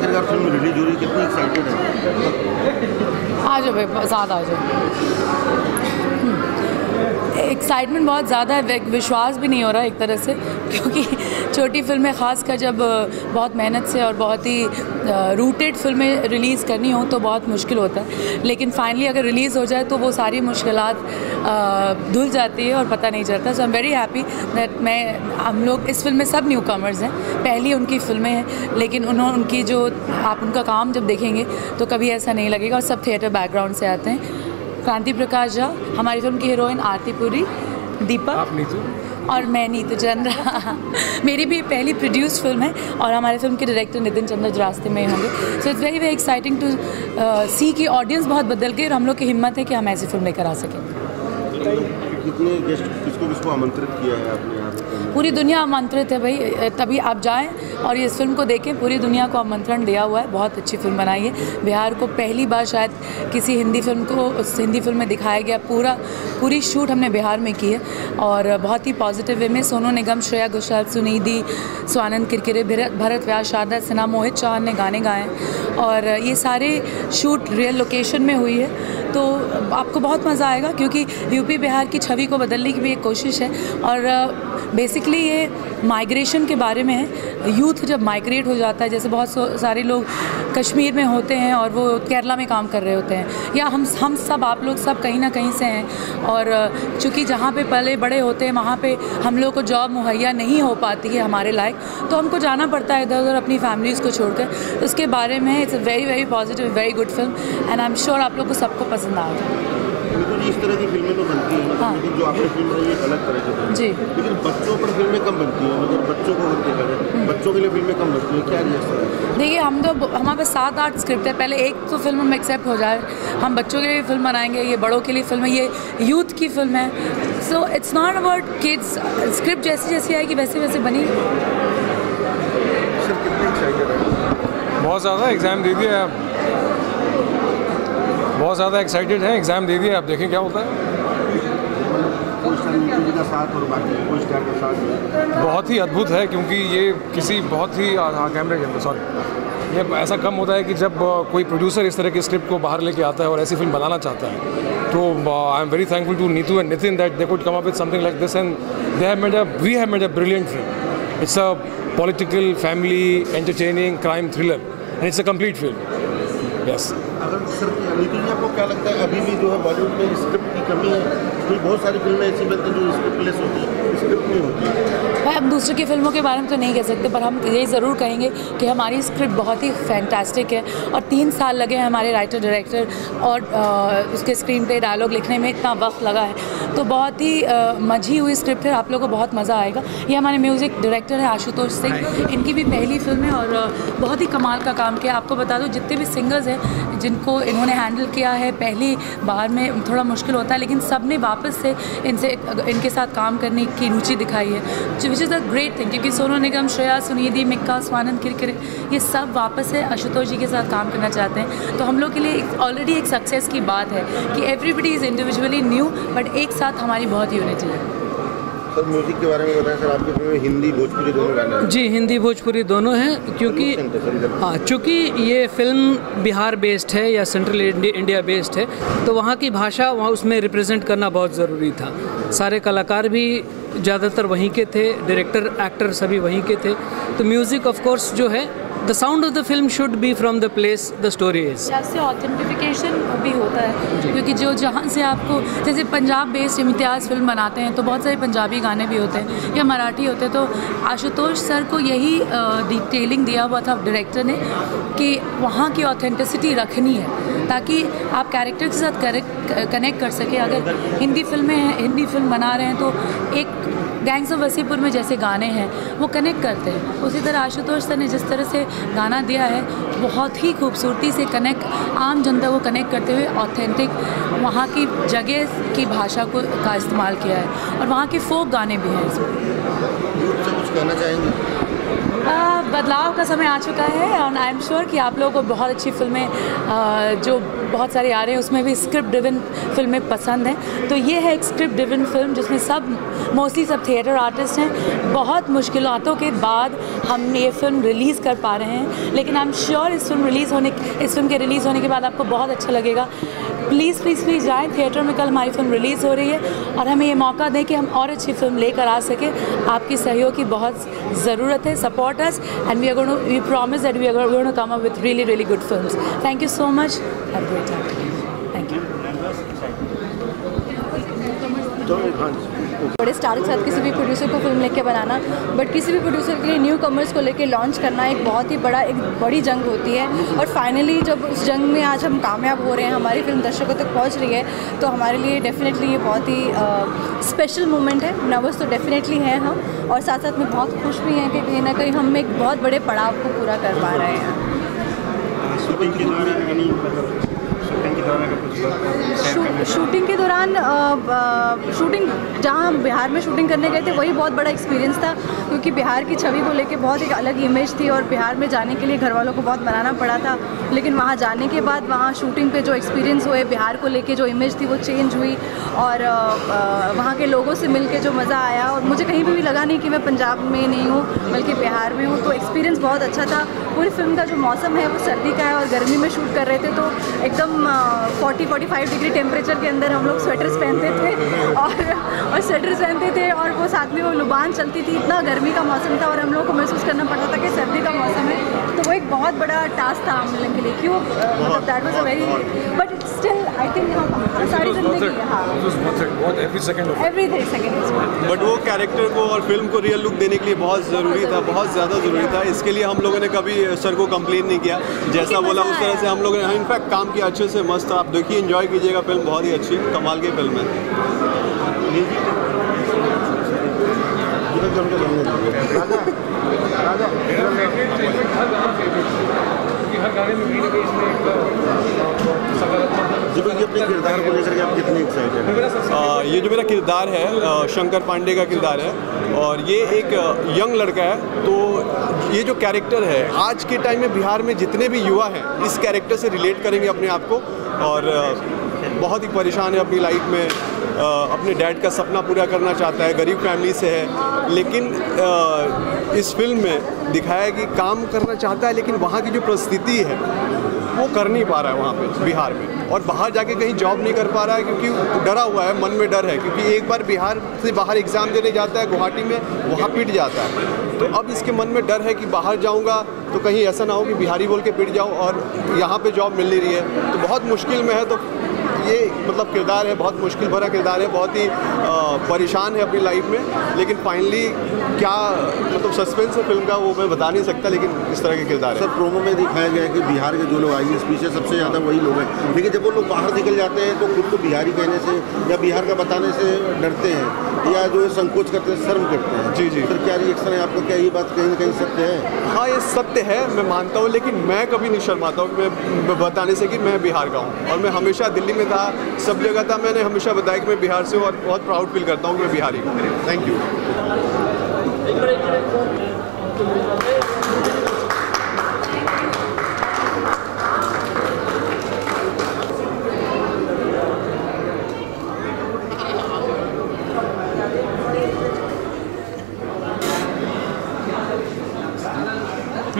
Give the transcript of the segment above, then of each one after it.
आखिरकार film release हो रही है, कितनी एक्साइटेड है? आ जाओ भाई, साथ आ जाओ। एक्साइटमेंट बहुत ज़्यादा है, विश्वास भी नहीं हो रहा एक तरह से, क्योंकि छोटी फिल्में ख़ासकर जब बहुत मेहनत से और बहुत ही रूटेड फिल्में रिलीज़ करनी हो तो बहुत मुश्किल होता है, लेकिन फाइनली अगर रिलीज़ हो जाए तो वो सारी मुश्किलात धुल जाती है और पता नहीं चलता। So I am very happy that हम लोग इस फिल्म में सब न्यू कमर्स हैं, पहली उनकी फिल्में हैं, लेकिन उनकी जो आप उनका काम जब देखेंगे तो कभी ऐसा नहीं लगेगा, और सब थिएटर बैकग्राउंड से आते हैं। क्रांति प्रकाश झा, हमारी फिल्म की हीरोइन आरती पुरी, दीपक और मैं नीतू चंद्रा। मेरी भी पहली प्रोड्यूस फिल्म है और हमारे फिल्म के डायरेक्टर नितिन चंद्र रास्ते में होंगे। So it's very very exciting to see कि ऑडियंस बहुत बदल गई और हम लोग की हिम्मत है कि हम ऐसी फिल्म लेकर आ सकें। कितने गेस्ट किसको आमंत्रित किया है आपने यहाँ पे? पूरी दुनिया आमंत्रित है भाई, तभी आप जाएं और इस फिल्म को देखें। पूरी दुनिया को आमंत्रण दिया हुआ है, बहुत अच्छी फिल्म बनाई है। बिहार को पहली बार शायद किसी हिंदी फिल्म को उस हिंदी फिल्म में दिखाया गया, पूरी शूट हमने बिहार में की है और बहुत ही पॉजिटिव वे में। सोनू निगम, श्रेया घोषाल, सुनिधि, स्वानंद किरकिरे, भरत व्यास, शारदा सिन्हा, मोहित चौहान ने गाने गाए हैं और ये सारे शूट रियल लोकेशन में हुई है, तो आपको बहुत मज़ा आएगा, क्योंकि यूपी बिहार की छवि को बदलने की भी एक कोशिश है। और बेसिकली ये माइग्रेशन के बारे में है। यूथ जब माइग्रेट हो जाता है, जैसे बहुत सारे लोग कश्मीर में होते हैं और वो केरला में काम कर रहे होते हैं, या हम सब आप लोग सब कहीं ना कहीं से हैं, और चूँकि जहाँ पे पले बड़े होते हैं वहाँ पे हम लोग को जॉब मुहैया नहीं हो पाती है हमारे लायक, तो हमको जाना पड़ता है इधर उधर अपनी फैमिलीज़ को छोड़कर। उसके बारे में it's a very very positive, very good film and I am sure आप लोग को सबको पसंद आएगा। इस तरह की फिल्में तो बनती हैं, हाँ। लेकिन जो आपकी फिल्म है ये अलग तरह की फिल्म जी, लेकिन बच्चों पर फिल्में कम बनती हैं, मतलब बच्चों को देखा जाए बच्चों के लिए फिल्में कम बनती हैं, क्या रिएक्शन है? देखिए हमारे पास 7-8 स्क्रिप्ट है, पहले एक तो फिल्म में एक्सेप्ट हो जाए, हम बच्चों के लिए फिल्म बनाएंगे, ये बड़ों के लिए फिल्म है, ये यूथ की फिल्म है। So it's not about kids, script जैसी जैसी आएगी वैसे वैसे बनी। सर कितने एक्साइटेड है? बहुत ज़्यादा एग्ज़ाम दे दिया आप, बहुत ज़्यादा एक्साइटेड हैं, एग्ज़ाम दे दिया, आप देखें क्या होता है। का साथ और बाकी कोई स्टार का साथ बहुत ही अद्भुत है, क्योंकि ये किसी बहुत ही कैमरे के अंदर सॉरी ये ऐसा कम होता है कि जब कोई प्रोड्यूसर इस तरह की स्क्रिप्ट को बाहर लेके आता है और ऐसी फिल्म बनाना चाहता है, तो I am very thankful to Neetu and Nitin that they could come up with something like this and we have made a brilliant film. It's a political, family, entertaining, crime thriller and it's a complete film. Yes. अगर sir Neetu ji आपको क्या लगता है अभी भी जो है बॉलीवुड में स्क्रिप्ट की कमी है? क्योंकि बहुत सारी फिल्में ऐसी बनती हैं जो स्क्रिप्टलेस होती है, स्क्रिप्ट नहीं होती है। भाई हम दूसरे की फिल्मों के बारे में तो नहीं कह सकते, पर हम ये ज़रूर कहेंगे कि हमारी स्क्रिप्ट बहुत ही फैंटास्टिक है और 3 साल लगे हैं हमारे राइटर डायरेक्टर और उसके स्क्रीन पे डायलॉग लिखने में इतना वक्त लगा है, तो बहुत ही मझी हुई स्क्रिप्ट है, आप लोगों को बहुत मज़ा आएगा। ये हमारे म्यूज़िक डायरेक्टर हैं आशुतोष सिंह, इनकी भी पहली फिल्म है और बहुत ही कमाल का काम किया। आपको बता दूँ जितने भी सिंगर्स हैं जिनको इन्होंने हैंडल किया है, पहली बार में थोड़ा मुश्किल होता है, लेकिन सब ने वापस से इनके साथ काम करने की रुचि दिखाई है, which is a great thing, क्योंकि सोनू निगम, श्रेया, सुनिधि, मिक्का, स्वानंद किरकिरे, ये सब वापस से आशुतोष जी के साथ काम करना चाहते हैं। तो हम लोग के लिए ऑलरेडी एक सक्सेस की बात है कि everybody is individually new but एक साथ हमारी बहुत यूनिटी है। सर म्यूजिक के बारे में बताएं सर, आपकी फिल्म में हिंदी भोजपुरी दोनों गाने हैं? जी, हिंदी भोजपुरी दोनों हैं, क्योंकि हाँ, चूँकि ये फिल्म बिहार बेस्ड है या सेंट्रल इंडिया बेस्ड है, तो वहाँ की भाषा वहाँ उसमें रिप्रेजेंट करना बहुत ज़रूरी था। सारे कलाकार भी ज़्यादातर वहीं के थे, डायरेक्टर, एक्टर सभी वहीं के थे, तो म्यूज़िक ऑफ कोर्स जो है, the sound of the film should be from the place the story is. इससे ऑथेंटिफिकेशन भी होता है, क्योंकि जो जहाँ से आपको, जैसे पंजाब बेस्ड इम्तियाज़ फिल्म बनाते हैं तो बहुत सारे पंजाबी गाने भी होते हैं या मराठी होते हैं, तो आशुतोष सर को यही डिटेलिंग दिया हुआ था डायरेक्टर ने कि वहाँ की ऑथेंटिसिटी रखनी है ताकि आप कैरेक्टर के साथ कनेक्ट कर सके। अगर हिंदी फिल्म बना रहे हैं तो एक गैंग्स ऑफ वसीपुर में जैसे गाने हैं वो कनेक्ट करते हैं, उसी तरह आशुतोष सर ने जिस तरह से गाना दिया है बहुत ही खूबसूरती से आम जनता को कनेक्ट करते हुए ऑथेंटिक वहाँ की जगह की भाषा का इस्तेमाल किया है और वहाँ के फोक गाने भी हैं इसमें। कुछ कहना चाहेंगे? बदलाव का समय आ चुका है और आई एम श्योर कि आप लोगों को बहुत अच्छी फिल्में जो बहुत सारे आ रहे हैं उसमें भी स्क्रिप्ट ड्रिवन फिल्में पसंद हैं, तो ये है एक स्क्रिप्ट ड्रिवन फिल्म जिसमें सब मोस्टली सब थिएटर आर्टिस्ट हैं। बहुत मुश्किलातों के बाद हम ये फ़िल्म रिलीज़ कर पा रहे हैं, लेकिन आई एम श्योर इस फिल्म के रिलीज़ होने के बाद आपको बहुत अच्छा लगेगा। प्लीज़ प्लीज़ प्लीज़ जाएँ थिएटर में। कल हमारी फिल्म रिलीज़ हो रही है और हमें ये मौका दें कि हम और अच्छी फिल्म लेकर आ सकें। आपकी सहयोग की बहुत ज़रूरत है। Support us and we promise that we are going to come up with really really good films. Thank you so much. Have a great time. Thank you. बड़े स्टार के साथ किसी भी प्रोड्यूसर को फिल्म लेके बनाना, बट किसी भी producer के लिए न्यू कमर्स को लेके लॉन्च करना एक बहुत ही बड़ी जंग होती है। और फाइनली जब उस जंग में आज हम कामयाब हो रहे हैं, हमारी फिल्म दर्शकों तक पहुंच रही है, तो हमारे लिए डेफिनेटली ये बहुत ही स्पेशल मोमेंट है। नर्वस तो डेफिनेटली है हम, और साथ साथ में बहुत खुश भी हैं कि कहीं ना कहीं हम एक बहुत बड़े पड़ाव को पूरा कर पा रहे हैं। शूटिंग के दौरान शूटिंग जहाँ हम बिहार में शूटिंग करने गए थे वही बहुत बड़ा एक्सपीरियंस था, क्योंकि बिहार की छवि को लेके बहुत एक अलग इमेज थी और बिहार में जाने के लिए घर वालों को बहुत मनाना पड़ा था। लेकिन वहाँ जाने के बाद वहाँ शूटिंग पे जो एक्सपीरियंस हुए, बिहार को लेके जो इमेज थी वो चेंज हुई, और वहाँ के लोगों से मिल के जो मज़ा आया, और मुझे कहीं भी लगा नहीं कि मैं पंजाब में नहीं हूँ बल्कि बिहार में हूँ। तो एक्सपीरियंस बहुत अच्छा था। पूरी फिल्म का जो मौसम है वो सर्दी का है और गर्मी में शूट कर रहे थे, तो एकदम 40-45 डिग्री टेम्परेचर के अंदर हम लोग स्वेटर्स पहनते थे और स्वेटर्स पहनते थे, और वो साथ में वो लुबान चलती थी। इतना गर्मी का मौसम था और हम लोग को महसूस करना पड़ता था कि सर्दी का मौसम है। तो वो एक बहुत बड़ा टास्क था हम लोगों के लिए। क्यों मतलब that was a very, but still I think सारी जिंदगी एवरी सेकंड। बट वो कैरेक्टर को और फिल्म को रियल लुक देने के लिए बहुत ज़रूरी था, बहुत ज़्यादा ज़रूरी था। इसके लिए हम लोगों ने कभी सर को कंप्लेन नहीं किया, जैसा बोला उस तरह से हम लोगों ने इनफैक्ट काम किया अच्छे से, मस्त। आप देखिए, एंजॉय कीजिएगा, फिल्म बहुत ही अच्छी है, कमाल की फिल्म है। अपने किरदार को लेकर के आप कितने एक्साइटेड हैं? ये जो मेरा किरदार है शंकर पांडे का किरदार है, और ये एक यंग लड़का है। तो ये जो कैरेक्टर है, आज के टाइम में बिहार में जितने भी युवा हैं इस कैरेक्टर से रिलेट करेंगे अपने आप को, और बहुत ही परेशान है अपनी लाइफ में, अपने डैड का सपना पूरा करना चाहता है, गरीब फैमिली से है, लेकिन इस फिल्म में दिखाया है कि काम करना चाहता है, लेकिन वहाँ की जो परिस्थिति है वो कर नहीं पा रहा है वहाँ पे बिहार में, और बाहर जाके कहीं जॉब नहीं कर पा रहा है क्योंकि डरा हुआ है, मन में डर है, क्योंकि एक बार बिहार से बाहर एग्ज़ाम देने जाता है गुवाहाटी में, वहाँ पिट जाता है। तो अब इसके मन में डर है कि बाहर जाऊँगा तो कहीं ऐसा ना हो कि बिहारी बोल के पिट जाऊँ और यहाँ पे जॉब मिल नहीं रही है, तो बहुत मुश्किल में है। तो ये मतलब किरदार है, बहुत मुश्किल भरा किरदार है, बहुत ही परेशान है अपनी लाइफ में, लेकिन फाइनली क्या मतलब सस्पेंस है फिल्म का वो मैं बता नहीं सकता, लेकिन इस तरह के किरदार है। सर, प्रोमो में दिखाया गया है कि बिहार के जो लोग आईएएस पीछे सबसे ज़्यादा वही लोग हैं, लेकिन जब वो लोग बाहर निकल जाते हैं तो खुद को बिहारी कहने से या बिहार का बताने से डरते हैं या जो है संकोच करते हैं, शर्म करते हैं। जी जी। सर, क्या रिएक्शन है आपका? क्या ये बात कहीं ना कहीं सत्य है? हाँ, ये सत्य है, मैं मानता हूँ, लेकिन मैं कभी नहीं शर्माता हूँ मैं बताने से कि मैं बिहार का हूँ, और मैं हमेशा दिल्ली में था, सब जगह था, मैंने हमेशा बताया कि मैं बिहार से हूँ और बहुत प्राउड फील करता हूँ कि मैं बिहारी हूँ। Thank you.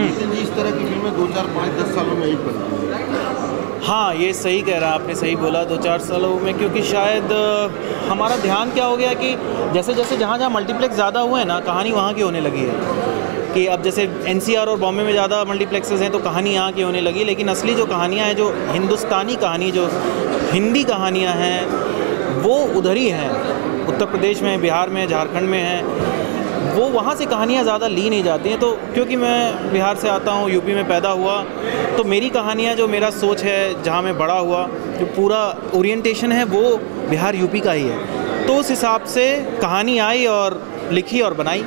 लेकिन इस तरह की फिल्में 2, 4, 5, 10 सालों में एक बनती है। हाँ, ये सही कह रहा, आपने सही बोला, 2-4 सालों में, क्योंकि शायद हमारा ध्यान क्या हो गया कि जैसे जैसे जहाँ जहाँ मल्टीप्लेक्स ज़्यादा हुए हैं ना, कहानी वहाँ की होने लगी है। कि अब जैसे एनसीआर और बॉम्बे में ज़्यादा मल्टीप्लेक्सेस हैं तो कहानी यहाँ की होने लगी, लेकिन असली जो कहानियाँ हैं, जो हिंदुस्तानी कहानी, जो हिंदी कहानियाँ हैं, वो उधर ही हैं, उत्तर प्रदेश में, बिहार में, झारखंड में हैं। वो वहाँ से कहानियाँ ज़्यादा ली नहीं जाती हैं। तो क्योंकि मैं बिहार से आता हूँ, यूपी में पैदा हुआ, तो मेरी कहानियाँ, जो मेरा सोच है, जहाँ मैं बड़ा हुआ, जो पूरा ओरिएंटेशन है वो बिहार यूपी का ही है। तो उस हिसाब से कहानी आई और लिखी और बनाई।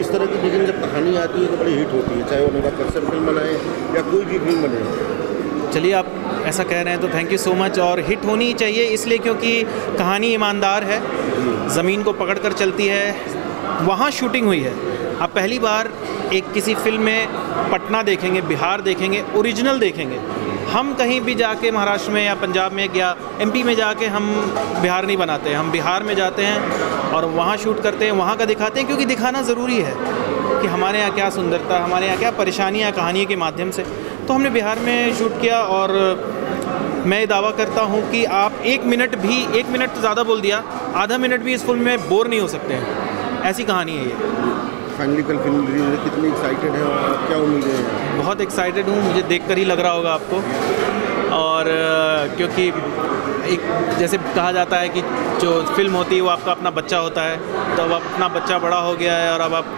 इस तरह की लेकिन जब कहानी आती है तो बड़ी हिट होती है, चाहे वो अनुराग कश्यप फिल्म बनाए या कोई भी फिल्म बने। चलिए, आप ऐसा कह रहे हैं तो थैंक यू सो मच। और हिट होनी ही चाहिए इसलिए क्योंकि कहानी ईमानदार है, ज़मीन को पकड़ कर चलती है। वहाँ शूटिंग हुई है। आप पहली बार एक किसी फिल्म में पटना देखेंगे, बिहार देखेंगे, ओरिजिनल देखेंगे। हम कहीं भी जाके महाराष्ट्र में या पंजाब में या एमपी में जाके हम बिहार नहीं बनाते, हम बिहार में जाते हैं और वहाँ शूट करते हैं, वहाँ का दिखाते हैं, क्योंकि दिखाना ज़रूरी है कि हमारे यहाँ क्या सुंदरता, हमारे यहाँ क्या परेशानियाँ कहानी के माध्यम से। तो हमने बिहार में शूट किया और मैं दावा करता हूँ कि आप 1 मिनट भी, 1 मिनट तो ज़्यादा बोल दिया, आधा मिनट भी इस फिल्म में बोर नहीं हो सकते हैं, ऐसी कहानी है ये। फाइनली कल फिल्म रिलीज है, कितनी एक्साइटेड है और क्या उम्मीदें हैं? बहुत एक्साइटेड हूँ, मुझे देखकर ही लग रहा होगा आपको। और क्योंकि एक जैसे कहा जाता है कि जो फिल्म होती है वो आपका अपना बच्चा होता है, तो अब अपना बच्चा बड़ा हो गया है और अब आप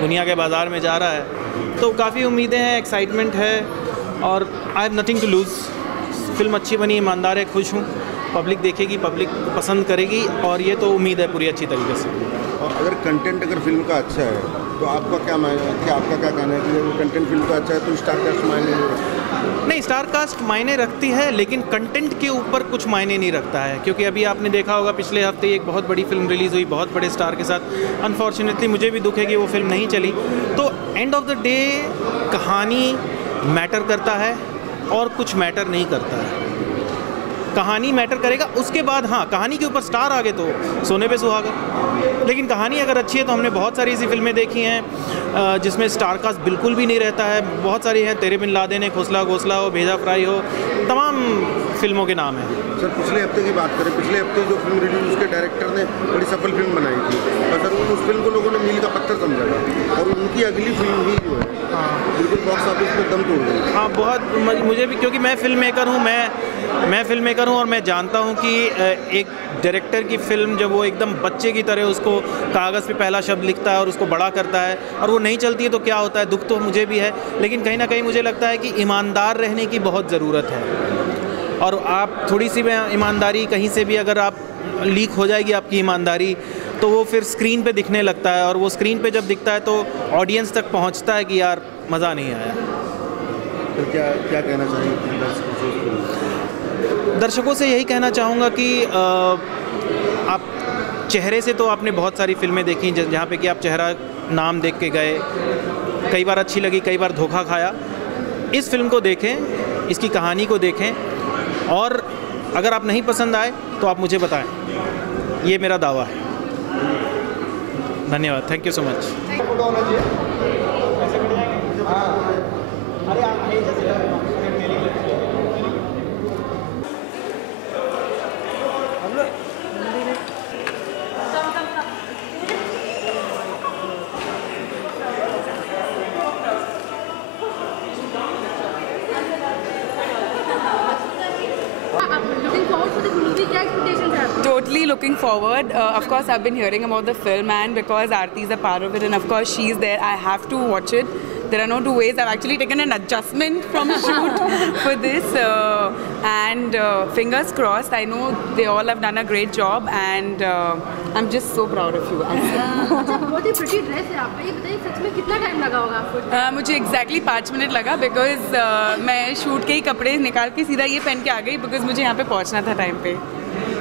दुनिया के बाज़ार में जा रहा है, तो काफ़ी उम्मीदें हैं, एक्साइटमेंट है और I have nothing to lose. Film अच्छी बनी, ईमानदार है, खुश हूँ, पब्लिक देखेगी, पब्लिक पसंद करेगी और ये तो उम्मीद है पूरी अच्छी तरीके से। और अगर कंटेंट अगर फिल्म का अच्छा है तो आपका क्या कहना है कि अगर कंटेंट फिल्म का अच्छा है तो स्टार कास्ट मायने नहीं, स्टार कास्ट मायने रखती है, लेकिन कंटेंट के ऊपर कुछ मायने नहीं रखता है, क्योंकि अभी आपने देखा होगा पिछले हफ्ते एक बहुत बड़ी फिल्म रिलीज़ हुई बहुत बड़े स्टार के साथ। अनफॉर्चुनेटली मुझे भी दुख है कि वो फिल्म नहीं चली। तो एंड ऑफ द डे कहानी मैटर करता है और कुछ मैटर नहीं करता है। कहानी मैटर करेगा, उसके बाद हाँ, कहानी के ऊपर स्टार आ गए तो सोने पे सुहागा, लेकिन कहानी अगर अच्छी है तो हमने बहुत सारी ऐसी फिल्में देखी हैं जिसमें स्टार कास्ट बिल्कुल भी नहीं रहता है। बहुत सारी हैं, तेरे बिन लादेन है, खोसला घोसला हो, भेजा फ्राई हो, तमाम फिल्मों के नाम हैं। सर पिछले हफ्ते की बात करें, पिछले हफ्ते जो फिल्म रिलीज उसके डायरेक्टर ने बड़ी सफल फिल्म बनाई थी और सर उस फिल्म को लोगों ने मील का पत्थर समझा था और उनकी अगली फिल्म ही जो है बिल्कुल बॉक्स ऑफिस पर दम तोड़ गई। हाँ, बहुत मुझे भी, क्योंकि मैं फिल्म मेकर हूँ, मैं फिल्म मेकर हूँ और मैं जानता हूँ कि एक डायरेक्टर की फिल्म जब वो एकदम बच्चे की तरह उसको कागज़ पे पहला शब्द लिखता है और उसको बड़ा करता है और वो नहीं चलती है तो क्या होता है, दुख तो मुझे भी है, लेकिन कहीं ना कहीं मुझे लगता है कि ईमानदार रहने की बहुत ज़रूरत है। और आप थोड़ी सी ईमानदारी कहीं से भी अगर आप लीक हो जाएगी आपकी ईमानदारी, तो वो फिर स्क्रीन पे दिखने लगता है और वो स्क्रीन पे जब दिखता है तो ऑडियंस तक पहुंचता है कि यार मज़ा नहीं आया। तो क्या कहना चाहिए दर्शकों से? यही कहना चाहूँगा कि आप चेहरे से तो आपने बहुत सारी फिल्में देखी जहाँ पे कि आप चेहरा नाम देख के गए, कई बार अच्छी लगी, कई बार धोखा खाया। इस फिल्म को देखें, इसकी कहानी को देखें और अगर आप नहीं पसंद आए तो आप मुझे बताएं, ये मेरा दावा है। धन्यवाद, thank you so much. Totally looking forward. Of course, I've been hearing about the film, and because Aarti is a part of it, and of course she's there, I have to watch it. There are no two ways. I've actually taken an adjustment from shoot for this, and fingers crossed. I know they all have done a great job, and I'm just so proud of you. बहुत ही pretty dress है आपका, ये बताइए सच में कितना time लगा होगा आपको? मुझे exactly 5 मिनट लगा, because मैं शूट के ही कपड़े निकाल के सीधा ये पहन के आ गई, because मुझे यहाँ पे पहुँचना था टाइम पे।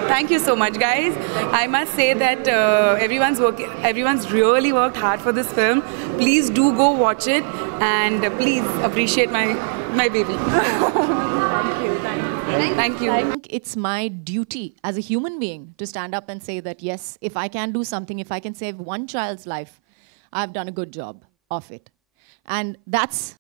Thank you so much, guys. I must say that everyone's really worked hard for this film. Please do go watch it, and please appreciate my baby. Thank you. I think it's my duty as a human being to stand up and say that yes, if I can do something, if I can save one child's life, I've done a good job of it. And that's